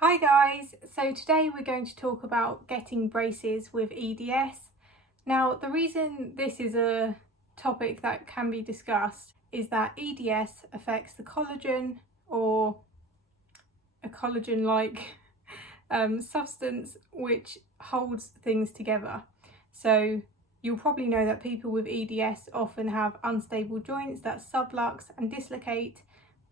Hi guys, so today we're going to talk about getting braces with EDS. Now the reason this is a topic that can be discussed is that EDS affects the collagen, or a collagen-like substance which holds things together. So you'll probably know that people with EDS often have unstable joints that sublux and dislocate,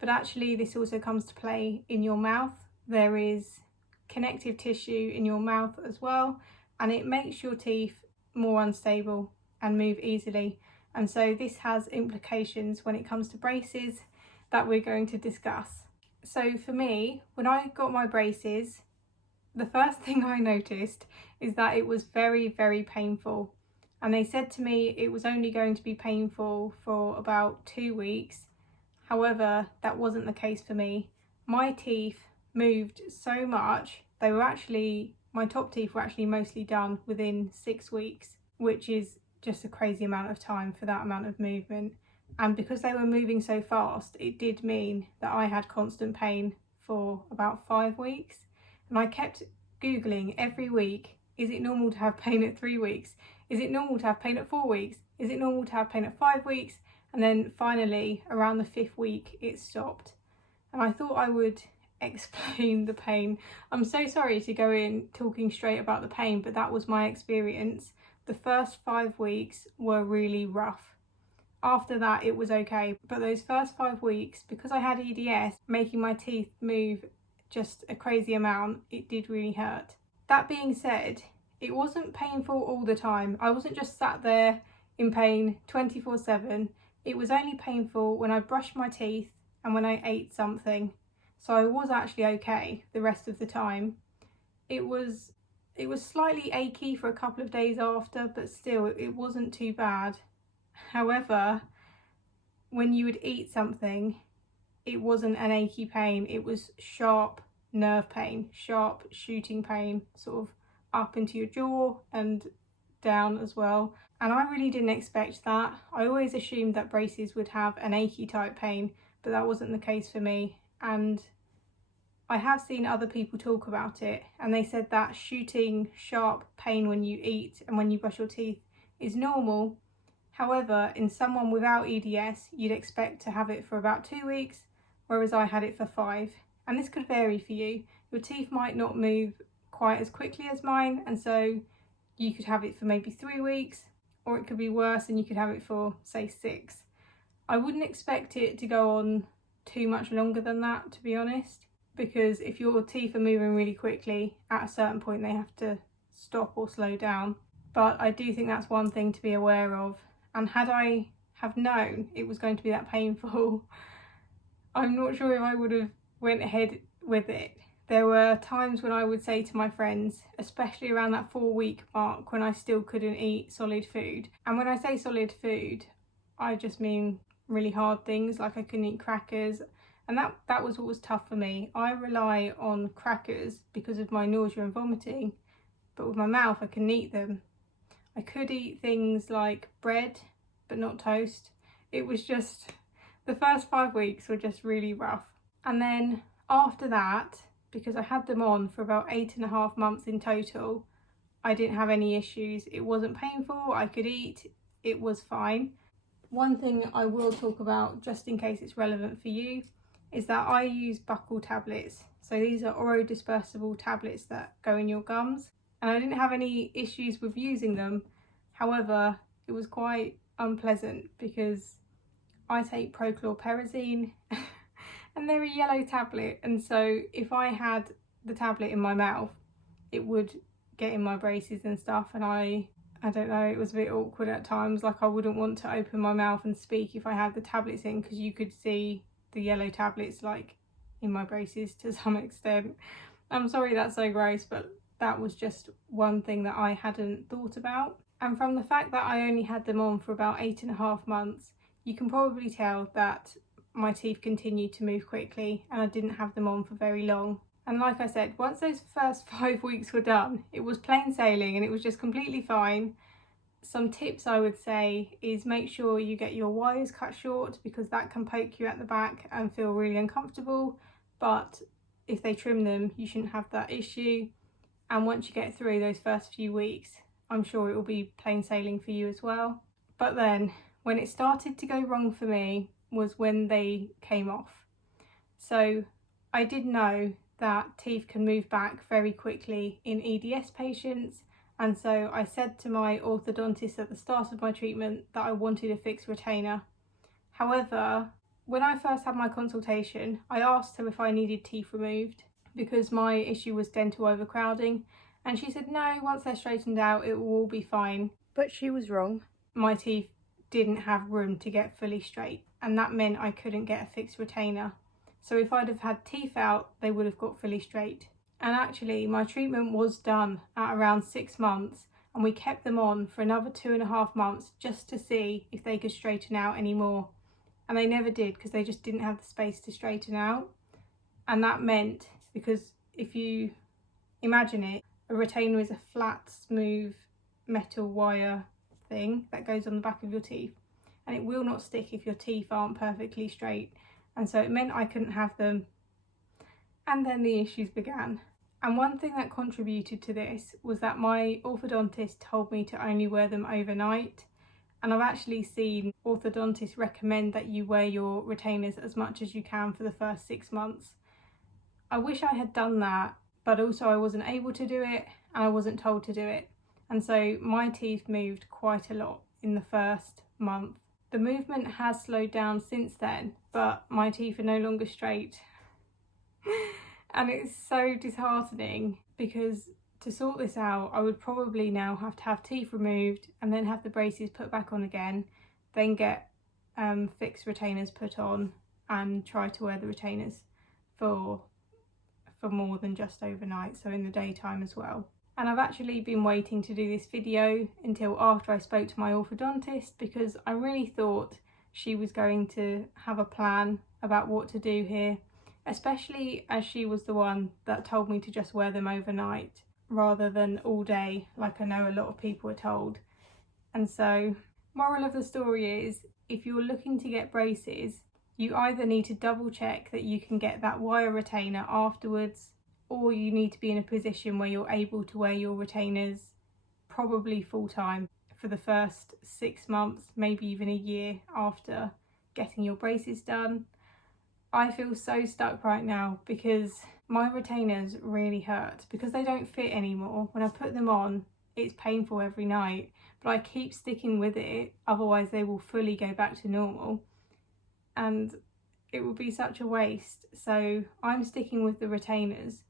but actually this also comes to play in your mouth. There is connective tissue in your mouth as well, and it makes your teeth more unstable and move easily. And so this has implications when it comes to braces that we're going to discuss. So for me, when I got my braces, the first thing I noticed is that it was very, very painful. And they said to me it was only going to be painful for about 2 weeks. However, that wasn't the case for me. My teeth moved so much, my top teeth were actually mostly done within 6 weeks, which is just a crazy amount of time for that amount of movement. And because they were moving so fast, it did mean that I had constant pain for about 5 weeks. And I kept Googling every week, is it normal to have pain at 3 weeks? Is it normal to have pain at 4 weeks? Is it normal to have pain at 5 weeks? And then finally, around the 5th week, it stopped. And I thought I would explain the pain. I'm so sorry to go in talking straight about the pain, but that was my experience. The first 5 weeks were really rough. After that it was okay, but those first 5 weeks, because I had EDS making my teeth move just a crazy amount, it did really hurt. That being said, it wasn't painful all the time. I wasn't just sat there in pain 24/7. It was only painful when I brushed my teeth and when I ate something. So I was actually okay the rest of the time. It was slightly achy for a couple of days after, but still it wasn't too bad. However, when you would eat something, it wasn't an achy pain, it was sharp nerve pain, sharp shooting pain, sort of up into your jaw and down as well. And I really didn't expect that. I always assumed that braces would have an achy type pain, but that wasn't the case for me. And I have seen other people talk about it, and they said that shooting sharp pain when you eat and when you brush your teeth is normal. However, in someone without EDS, you'd expect to have it for about 2 weeks, whereas I had it for 5. And this could vary for you. Your teeth might not move quite as quickly as mine, and so you could have it for maybe 3 weeks, or it could be worse and you could have it for, say, 6. I wouldn't expect it to go on too much longer than that, to be honest, because if your teeth are moving really quickly, at a certain point they have to stop or slow down. But I do think that's one thing to be aware of. And had I have known it was going to be that painful, I'm not sure if I would have went ahead with it. There were times when I would say to my friends, especially around that 4-week mark, when I still couldn't eat solid food. And when I say solid food, I just mean really hard things, like I couldn't eat crackers. And that was what was tough for me. I rely on crackers because of my nausea and vomiting, but with my mouth I couldn't eat them. I could eat things like bread, but not toast. It was just, the first 5 weeks were just really rough. And then after that, because I had them on for about 8.5 months in total, I didn't have any issues. It wasn't painful, I could eat, it was fine. One thing I will talk about, just in case it's relevant for you, is that I use buccal tablets. So these are orodispersible tablets that go in your gums. And I didn't have any issues with using them. However, it was quite unpleasant because I take prochlorperazine and they're a yellow tablet. And so if I had the tablet in my mouth, it would get in my braces and stuff. And I don't know, it was a bit awkward at times. Like I wouldn't want to open my mouth and speak if I had the tablets in, because you could see the yellow tablets like in my braces to some extent. I'm sorry that's so gross, but that was just one thing that I hadn't thought about. And from the fact that I only had them on for about 8.5 months, you can probably tell that my teeth continued to move quickly and I didn't have them on for very long. And like I said, once those first 5 weeks were done, it was plain sailing and it was just completely fine. Some tips I would say is make sure you get your wires cut short, because that can poke you at the back and feel really uncomfortable. But if they trim them, you shouldn't have that issue. And once you get through those first few weeks, I'm sure it will be plain sailing for you as well. But then when it started to go wrong for me was when they came off. So I did know that teeth can move back very quickly in EDS patients, and so I said to my orthodontist at the start of my treatment that I wanted a fixed retainer. However, when I first had my consultation, I asked her if I needed teeth removed because my issue was dental overcrowding, and she said no, once they're straightened out it will all be fine. But she was wrong. My teeth didn't have room to get fully straight, and that meant I couldn't get a fixed retainer. So if I'd have had teeth out, they would have got fully straight. And actually my treatment was done at around 6 months, and we kept them on for another 2.5 months just to see if they could straighten out anymore. And they never did, because they just didn't have the space to straighten out. And that meant, because if you imagine it, a retainer is a flat, smooth metal wire thing that goes on the back of your teeth, and it will not stick if your teeth aren't perfectly straight. And so it meant I couldn't have them. And then the issues began. And one thing that contributed to this was that my orthodontist told me to only wear them overnight. And I've actually seen orthodontists recommend that you wear your retainers as much as you can for the first 6 months. I wish I had done that, but also I wasn't able to do it and I wasn't told to do it. And so my teeth moved quite a lot in the first month. The movement has slowed down since then, but my teeth are no longer straight. And it's so disheartening, because to sort this out I would probably now have to have teeth removed and then have the braces put back on again, then get fixed retainers put on and try to wear the retainers for more than just overnight, so in the daytime as well. And I've actually been waiting to do this video until after I spoke to my orthodontist, because I really thought she was going to have a plan about what to do here, especially as she was the one that told me to just wear them overnight rather than all day like I know a lot of people are told. And so, moral of the story is, if you're looking to get braces, you either need to double check that you can get that wire retainer afterwards, or you need to be in a position where you're able to wear your retainers probably full time for the first 6 months, maybe even a year after getting your braces done. I feel so stuck right now because my retainers really hurt because they don't fit anymore. When I put them on, it's painful every night, but I keep sticking with it, otherwise they will fully go back to normal. And it would be such a waste. So I'm sticking with the retainers.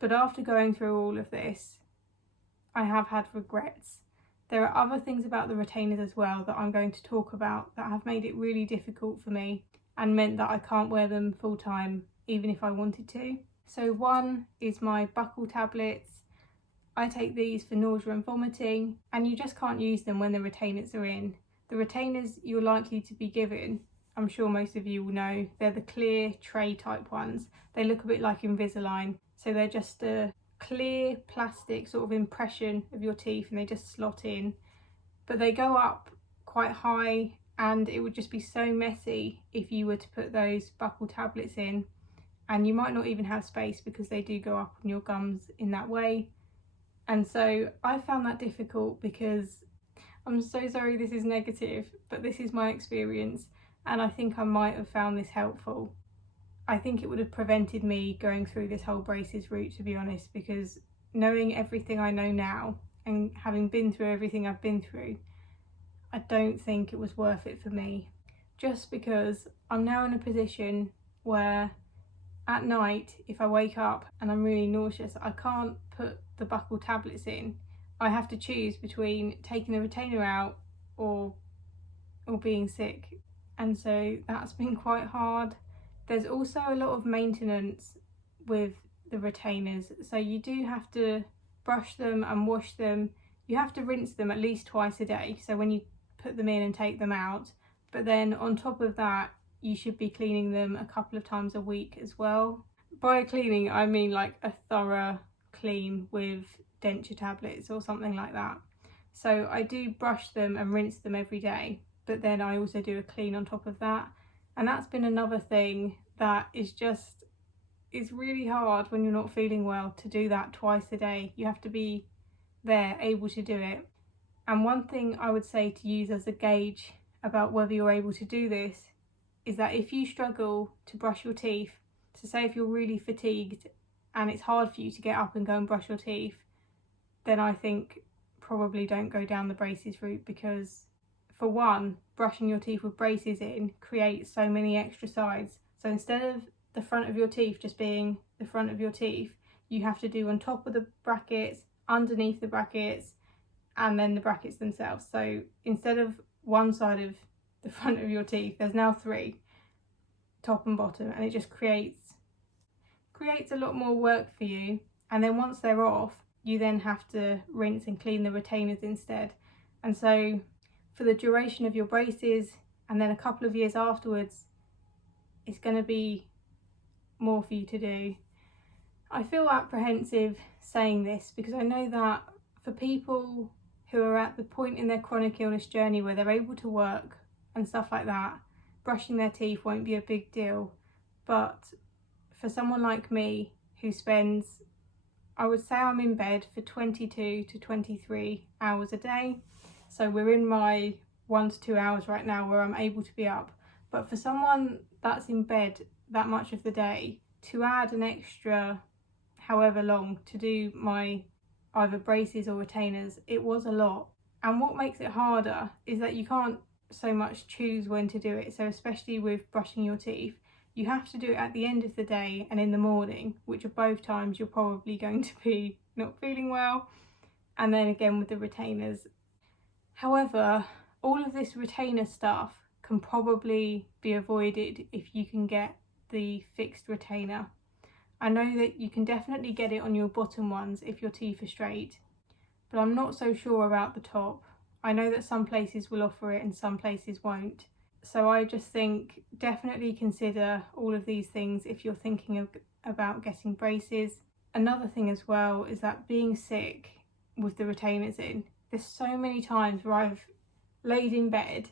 But after going through all of this, I have had regrets. There are other things about the retainers as well that I'm going to talk about that have made it really difficult for me and meant that I can't wear them full time even if I wanted to. So one is my buccal tablets. I take these for nausea and vomiting, and you just can't use them when the retainers are in. The retainers you're likely to be given, I'm sure most of you will know, they're the clear tray type ones. They look a bit like Invisalign. So they're just a clear plastic sort of impression of your teeth, and they just slot in. But they go up quite high, and it would just be so messy if you were to put those buccal tablets in. And you might not even have space because they do go up on your gums in that way. And so I found that difficult because, I'm so sorry this is negative, but this is my experience, and I think I might have found this helpful. I think it would have prevented me going through this whole braces route, to be honest, because knowing everything I know now and having been through everything I've been through, I don't think it was worth it for me. Just because I'm now in a position where at night, if I wake up and I'm really nauseous, I can't put the buccal tablets in. I have to choose between taking the retainer out or being sick. And so that's been quite hard. There's also a lot of maintenance with the retainers. So you do have to brush them and wash them. You have to rinse them at least twice a day. So when you put them in and take them out. But then on top of that, you should be cleaning them a couple of times a week as well. By cleaning, I mean like a thorough clean with denture tablets or something like that. So I do brush them and rinse them every day, but then I also do a clean on top of that. And that's been another thing that is just it's really hard when you're not feeling well to do that twice a day. You have to be there, able to do it. And one thing I would say to use as a gauge about whether you're able to do this is that if you struggle to brush your teeth, so say if you're really fatigued and it's hard for you to get up and go and brush your teeth, then I think probably don't go down the braces route, because for one, brushing your teeth with braces in creates so many extra sides. So instead of the front of your teeth just being the front of your teeth, you have to do on top of the brackets, underneath the brackets, and then the brackets themselves. So instead of one side of the front of your teeth, there's now three, top and bottom, and it just creates a lot more work for you. And then once they're off, you then have to rinse and clean the retainers instead. And so for the duration of your braces, and then a couple of years afterwards, it's going to be more for you to do. I feel apprehensive saying this because I know that for people who are at the point in their chronic illness journey where they're able to work and stuff like that, brushing their teeth won't be a big deal. But for someone like me who spends, I would say I'm in bed for 22 to 23 hours a day. So we're in my 1 to 2 hours right now where I'm able to be up. But for someone that's in bed that much of the day, to add an extra however long to do my either braces or retainers, it was a lot. And what makes it harder is that you can't so much choose when to do it. So especially with brushing your teeth, you have to do it at the end of the day and in the morning, which are both times you're probably going to be not feeling well, and then again with the retainers. However, all of this retainer stuff can probably be avoided if you can get the fixed retainer. I know that you can definitely get it on your bottom ones if your teeth are straight, but I'm not so sure about the top. I know that some places will offer it and some places won't. So I just think definitely consider all of these things if you're thinking about getting braces. Another thing as well is that being sick with the retainers in, there's so many times where I've laid in bed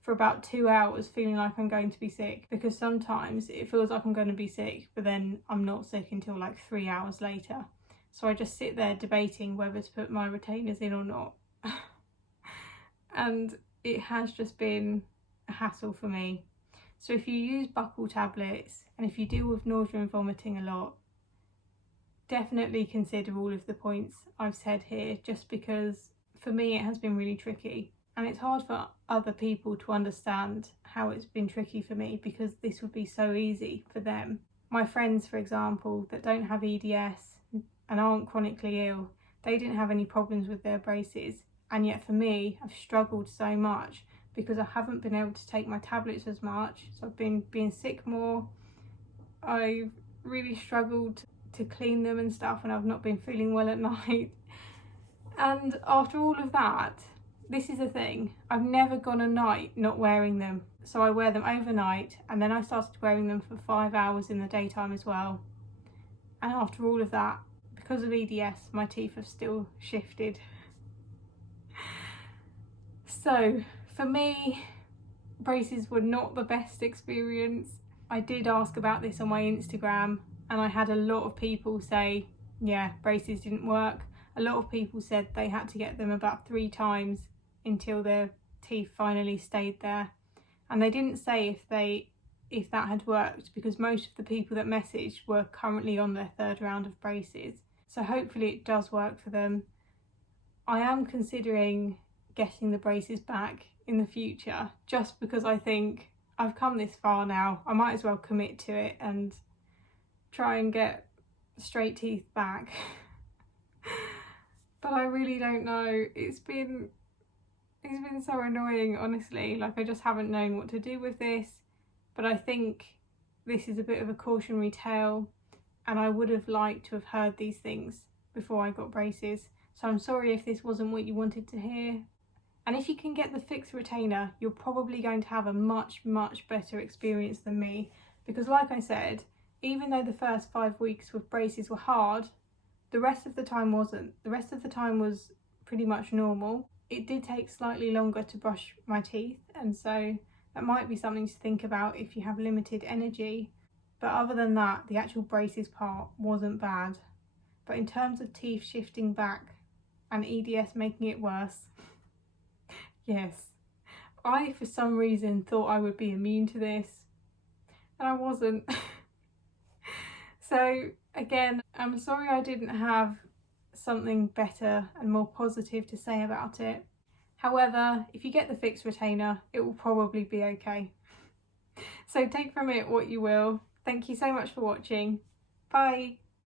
for about 2 hours feeling like I'm going to be sick, because sometimes it feels like I'm going to be sick but then I'm not sick until like 3 hours later. So I just sit there debating whether to put my retainers in or not. And it has just been a hassle for me. So if you use buccal tablets and if you deal with nausea and vomiting a lot, definitely consider all of the points I've said here, just because for me it has been really tricky, and it's hard for other people to understand how it's been tricky for me, because this would be so easy for them. My friends, for example, that don't have EDS and aren't chronically ill, they didn't have any problems with their braces, and yet for me I've struggled so much because I haven't been able to take my tablets as much, so I've been being sick more. I've really struggled to clean them and stuff, and I've not been feeling well at night. And after all of that, this is the thing, I've never gone a night not wearing them. So I wear them overnight, and then I started wearing them for 5 hours in the daytime as well. And after all of that, because of EDS, my teeth have still shifted. So for me, braces were not the best experience. I did ask about this on my Instagram, and I had a lot of people say, yeah, braces didn't work. A lot of people said they had to get them about 3 times until their teeth finally stayed there. And they didn't say if that had worked, because most of the people that messaged were currently on their 3rd round of braces. So hopefully it does work for them. I am considering getting the braces back in the future, just because I think I've come this far now. I might as well commit to it and try and get straight teeth back. But I really don't know. It's been so annoying, honestly. Like, I just haven't known what to do with this. But I think this is a bit of a cautionary tale, and I would have liked to have heard these things before I got braces. So I'm sorry if this wasn't what you wanted to hear. And if you can get the fixed retainer, you're probably going to have a much, much better experience than me. Because like I said, even though the first 5 weeks with braces were hard, the rest of the time wasn't. The rest of the time was pretty much normal. It did take slightly longer to brush my teeth, and so that might be something to think about if you have limited energy. But other than that, the actual braces part wasn't bad. But in terms of teeth shifting back and EDS making it worse, yes, I for some reason thought I would be immune to this, and I wasn't. So again, I'm sorry I didn't have something better and more positive to say about it. However, if you get the fixed retainer, it will probably be okay. So take from it what you will. Thank you so much for watching. Bye.